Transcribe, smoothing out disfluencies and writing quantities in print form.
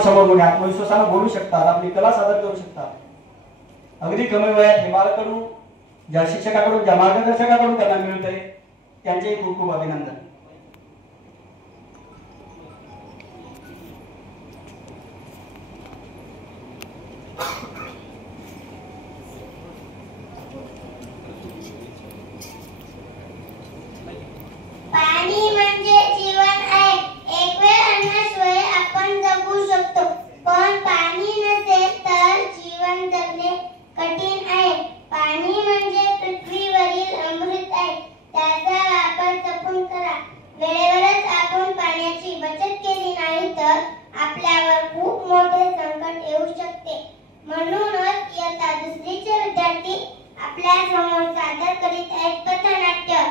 समोर म्हणजे आत्मविश्वासाने बोलू शकतात, आपली कला सादर करू शकतात. अगदी कमी वयात हिमालयाकडून ज्या शिक्षकाकडून ज्या मार्गदर्शकाकडून त्यांना मिळतंय त्यांचे खूप खूप अभिनंदन. पाणी म्हणजे जीवन आहे. एक वेळ अन्नाशिवाय आपण जगू शकतो, पण पाणी नसेल तर जीवन जगणे कठीण आहे. पाणी म्हणजे पृथ्वीवरील अमृत आहे. त्याचा वापर जपून करा. वेळेवरच आपण पाण्याची बचत केली नाही तर आपल्यावर खूप मोठे संकट येऊ शकते. म्हणूनच इयत्ता दुसरीचे विद्यार्थी आपल्या समोर सादर करीत आहेत कथानाट्य.